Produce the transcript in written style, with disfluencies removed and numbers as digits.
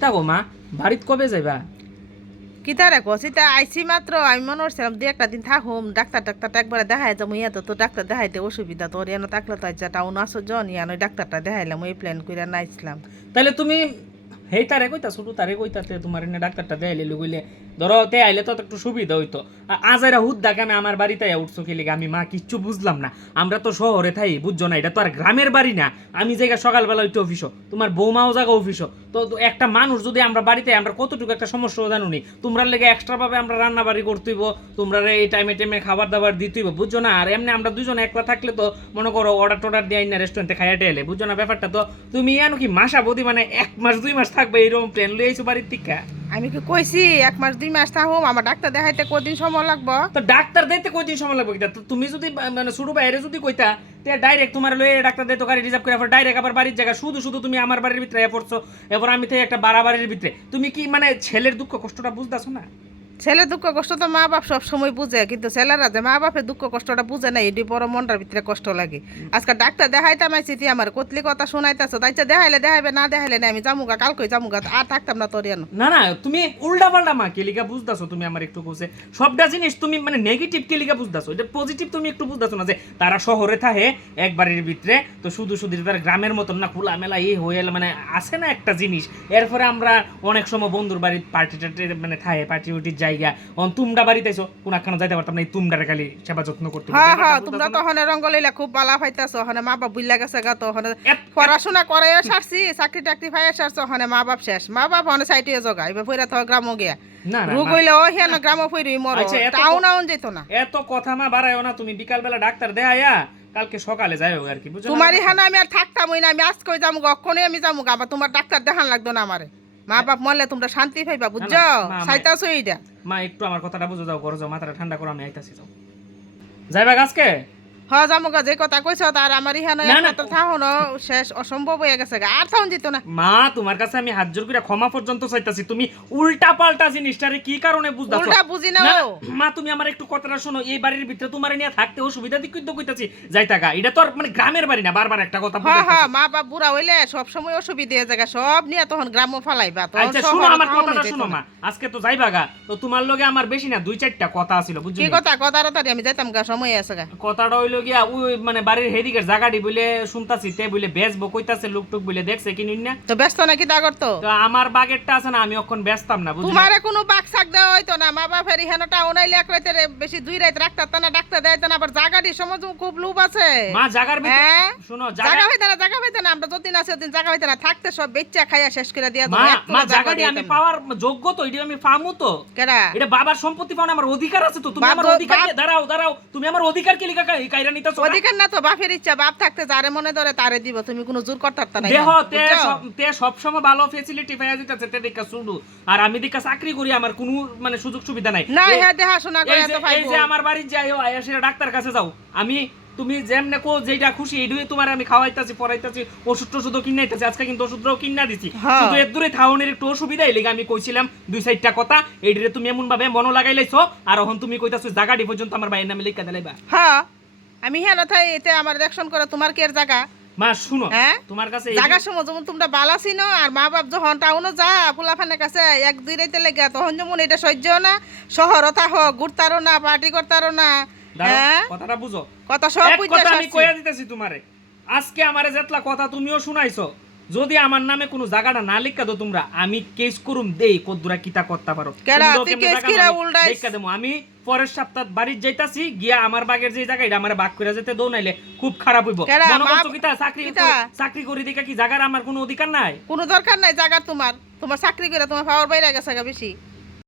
কিতা গো মা বাড়িত কবে যাইবা? কিতা রে কসিতা আইসি মাত্র আমি মনে করছিলাম দুই একটা দিন থাকুম ডাক্তারটা একবারে দেখাই যাবো ইয়া তো ডাক্তার দেখাইতে অসুবিধা তোর ইয়ানো থাকলে তো আচ্ছা টাউন আসো জন ইয়ানো ডাক্তারটা দেখাইলাম ওই প্ল্যান করে নাইছিলাম। তাহলে তুমি হেই তারে কইতা শুধু তারে কইতাতে তোমার এনে ডাক্তারটা দেখাইলে লুগইলে ধরো তে আইলে তো একটু সুবিধা হইতো। আজাইরা হুদ্দা কেন আমার বাড়িতে উঠছো খেলে আমি মা কিচ্ছু বুঝলাম না। আমরা তো শহরে থাই বুঝছো না, এটা তো আর গ্রামের বাড়ি না। আমি জায়গা সকালবেলা ওইটা অফিসও, তোমার বৌমাও জায়গা অফিসও। তো একটা মানুষ যদি আমরা বাড়িতে আমরা কতটুকু একটা সমস্যা জানো নি, তোমরা লেগে এক্সট্রা ভাবে আমরা রান্না বাড়ি করতেইব, তোমরা এই টাইমে টাইমে খাবার দাবার দিতেইব বুঝছো না। আর এমনি আমরা দুজনে একলা থাকলে তো মনে করো অর্ডার টর্ডার দিয়ে না রেস্টুরেন্টে খাইয়াটে এলে বুঝছো না ব্যাপারটা। তো তুমি ইয়ানো কি মাসা বদি মানে 1 মাস 2 মাস থাকবে এইরকম প্ল্যান লইছো বাড়ির থেকে? আমি কি কইছি 1 মাস 2 মাস থাকুম আমার ডাক্তার দেখাইতে কদিন সময় লাগবো? তো ডাক্তার দেখতে কয়দিন সময় লাগবে কিটা? তো তুমি যদি মানে শুরু বাইরে যদি কইতা তে ডাইরেক্ট তোমার লয়ে ডাক্তার দেখতে গাড়ি রিজার্ভ করে ডাইরেক্ট আবার বাড়ির জায়গা শুধু শুধু তুমি আমার বাড়ির ভিতরে পড়ছো, এবার আমি থেকে একটা বাড়ির ভিতরে। তুমি কি মানে ছেলের দুঃখ কষ্টটা বুঝতাছো না? ছেলে দুঃখ কষ্ট তো মা বাপ সব সময় বুঝে, কিন্তু ছেলেরা যে মা বাপের দুঃখ কষ্টটা বুঝে না এটি বড় মনটার ভিতরে কষ্ট লাগে। আজকে ডাক্তার দেখাইতাম আইছি তুই আমার কতলি কথা শোনাইতেছ, তাইছে দেখাইলে দেখাইবে না দেখাইলে না আমি জামুগা কালকে জামুগা আর থাকতাম না তোর ইয়ানো। না না তুমি উল্টা পাল্টা মা কেলিকা বুঝতাছো তুমি আমার একটু কোসে সবটা জিনিস তুমি মানে নেগেটিভ কেলিকা বুঝতাছো, এটা পজিটিভ তুমি একটু বুঝতাছো না যে তারা শহরে থাকে এক বাড়ির ভিতরে তো শুধু শুধু তারা গ্রামের মতন না খোলা মেলা এই হয়ে মানে আসে না একটা জিনিস। এরপরে আমরা অনেক সময় বন্ধুর বাড়ির পার্টি টার্টি মানে থাকে পার্টি উটির জায়গা তোমরা বাড়িতে আইছো কোনখানে যাইতে পারতাম না, এই তোমরা খালি সেবা যত্ন করতে। হ্যাঁ হ্যাঁ তোমরা তো হনে রঙ্গলিলা খুব বালা পাইতাছো, হনে মা বাপ বুইলা গেছে গা, তো হনে পড়াশোনা করে সারছি চাকরি টাকরি পাই সারছো, হনে মা বাপ শেষ, মা বাপ হনে সাইটে জগা এবার ফইরা তো গ্রাম গিয়া না না রোগ হইলে ও হিয়ানো গ্রাম ফইরি মরো টাউন আউন যেত না। এত কথা মা বাড়ায়ও না, তুমি বিকাল বেলা ডাক্তার দেখাইয়া কালকে সকালে যাইও আর কি বুঝছো। তোমার এখানে আমি আর থাকতামই না, আমি আজকে যাবো কখনই আমি যাবো আবার তোমার ডাক্তার দেখান লাগতো না আমারে। মা বাপ মরলে তোমরা শান্তি পাইবা বুঝছো, চাইতাছো এইটা। মা একটু আমার কথাটা বুঝো যাও, ঘরে যাও, মাথাটা ঠান্ডা করো, আমি আইতাছি যাও। যাইবা আজকে? হ্যাঁ জামুগা যে কথা কইছো তার আমার ইহানো একটা থাকুন শেষ অসম্ভব হয়ে গেছে আর থাকুন যেত না। মা তোমার কাছে আমি হাত জোর করে ক্ষমা পর্যন্ত চাইতাছি, তুমি উল্টা পাল্টা জিনিসটারে কি কারণে বুঝদাছো? উল্টা বুঝি না মা তুমি আমার একটু কথাটা শোনো, এই বাড়ির ভিতরে তোমারে নিয়ে থাকতে অসুবিধা দিক কিন্তু কইতাছি যাইতা গা, এটা তো আর মানে গ্রামের বাড়ি না। বারবার একটা কথা হ্যাঁ হ্যাঁ মা বাপ বুড়া হইলে সব সময় অসুবিধা হয়ে যায় সব নিয়ে তখন গ্রামে ফালাইবা। তো আচ্ছা শোনো আমার কথাটা শোনো মা, আজকে তো যাইবা গা, তো তোমার লগে আমার বেশি না 2-4টা কথা ছিল বুঝছো? কি কথা? কথাটা আমি যাইতাম গা সময় আছে গা। কথাটা হইলো গিয়া ওই মানে বাড়ির হেদিকের জায়গাটি বলে শুনতাছি তে বলে বেচবো কইতাছে, লোকটুক বলে দেখছে কিনুন না তো ব্যস্ত নাকি তা করতো? তো আমার বাগেরটা আছে না, আমি এখন ব্যস্তাম না বুঝছো। তোমারে কোনো বাক শাক দেওয়া হইতো না, মা বাপের ইহানো টাউন আইলে এক রাতে বেশি 2 রাত রাখতা না, ডাক্তার দেয়তো না, আবার জায়গাটি সমাজ খুব লোভ আছে। মা জায়গার ভিতরে শোনো জায়গা হইতো না, জায়গা হইতো না, আমরা যতদিন আছে ওদিন জায়গা হইতো না, থাকতে সব বেচ্চা খাইয়া শেষ করে দিয়া দাও। মা জায়গাটি আমি পাওয়ার যোগ্য তো, এটা আমি পামু তো। কেডা? এটা বাবার সম্পত্তি পাওয়ার আমার অধিকার আছে তো। তুমি আমার অধিকার দাঁড়াও তুমি আমার অধিকার কি লিখা কাইরা নিতাছো? অধিকার না তো বাপের ইচ্ছা, বাপ থাকতে যারে মনে ধরে তারে দিব, তুমি কোনো জোর করতে পারতা না। দেখো তে সব সময় ভালো ফ্যাসিলিটি পাইয়া দিতেছে তে দেখা শুরু, আর আমি দেখা চাকরি করি, আমার কোনো মানে সুযোগ সুবিধা নাই। না হ্যাঁ দেখাশোনা করে তো পাইবো। এই যে আমার বাড়ি যাইও আয়া সেটা ডাক্তার কাছে যাও, আমি তুমি যেমনে কো যেটা খুশি এইডুই তোমার আমি খাওয়াইতাছি পড়াইতাছি, ওষুধ টষুধ কিনাইতাছি, আজকে কিন্তু ওষুধটাও কিনা দিছি। শুধু এর দূরে থাউনের একটু অসুবিধা এই লেগে আমি কইছিলাম 2-4টা কথা, এইটারে তুমি এমন ভাবে মন লাগাই লাইছো, আর এখন তুমি কইতাছো জায়গাটি পর্যন্ত আমার ভাইয়ের নামে লিখা দিলাইবা। হ্যাঁ আমি হ্যাঁ না থাই এতে আমার দেখশন করে তোমার কি এর জায়গা? মা শুনো তোমার কাছে জায়গা সময় যেমন তোমরা বালা ছিনো, আর মা বাপ যখন টাউনও যা পোলাফানের কাছে 1-2 রাইতে লেগে তখন যেমন এটা সহ্য না, শহরও থাকো ঘুরতারও না পার্টি করতারও না। কথাটা বুঝো, কথা সব কথা আমি কইয়া দিতেছি তোমারে। আজকে আমারে যেতলা কথা তুমিও শুনাইছো, যদি আমার নামে কোনো জায়গাটা না লিখা দাও তোমরা, আমি কেস করুম দেই কদ্দুরা কিতা করতে পারো। আমি পরের সপ্তাহ বাড়ি যাইতাছি গিয়া আমার বাগের যে জায়গা এটা আমার বাগ করে যেতে দৌ নাইলে খুব খারাপ হইব। মনে করছো কিতা চাকরি করি দেখা কি জায়গার আমার কোনো অধিকার নাই? কোনো দরকার নাই জায়গা, তোমার চাকরি করে তোমার পাওয়ার বাইরে গেছে বেশি।